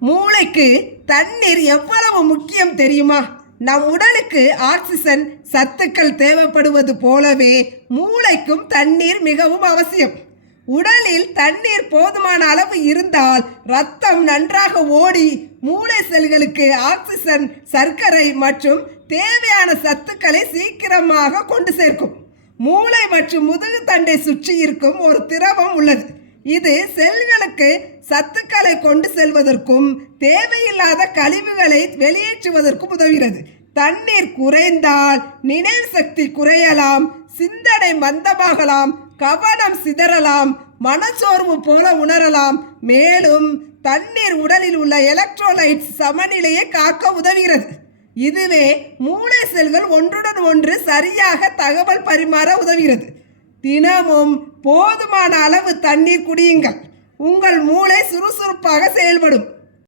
மூளைக்கு தண்ணீர் எவ்வளவு முக்கியம் தெரியுமா? நம் உடலுக்கு ஆக்சிஜன் சத்துக்கள் தேவைப்படுவது போலவே மூளைக்கும் தண்ணீர் மிகவும் அவசியம். உடலில் தண்ணீர் போதுமான அளவு இருந்தால் ரத்தம் நன்றாக ஓடி மூளை செல்களுக்கு ஆக்சிஜன், சர்க்கரை மற்றும் தேவையான சத்துக்களை சீக்கிரமாக கொண்டு சேர்க்கும். மூளை மற்றும் முதுகு தண்டை சுற்றி இருக்கும் ஒரு திரவம் உள்ளது. இது செல்களுக்கு சத்துக்களை கொண்டு செல்வதற்கும் தேவையில்லாத கழிவுகளை வெளியேற்றுவதற்கும் உதவுகிறது. தண்ணீர் குறைந்தால் நினைவு சக்தி குறையலாம், சிந்தனை மந்தமாகலாம், கவனம் சிதறலாம், மனச்சோர்வு போல உணரலாம். மேலும் தண்ணீர் உடலில் உள்ள எலக்ட்ரோலைட்ஸ் சமநிலையை காக்க உதவுகிறது. இதுவே மூளை செல்கள் ஒன்றுடன் ஒன்று சரியாக தகவல் பரிமாற உதவுகிறது. தினமும் போதுமான அளவு தண்ணீர் குடியுங்கள். உங்கள் மூளை சுறுசுறுப்பாக செயல்படும்.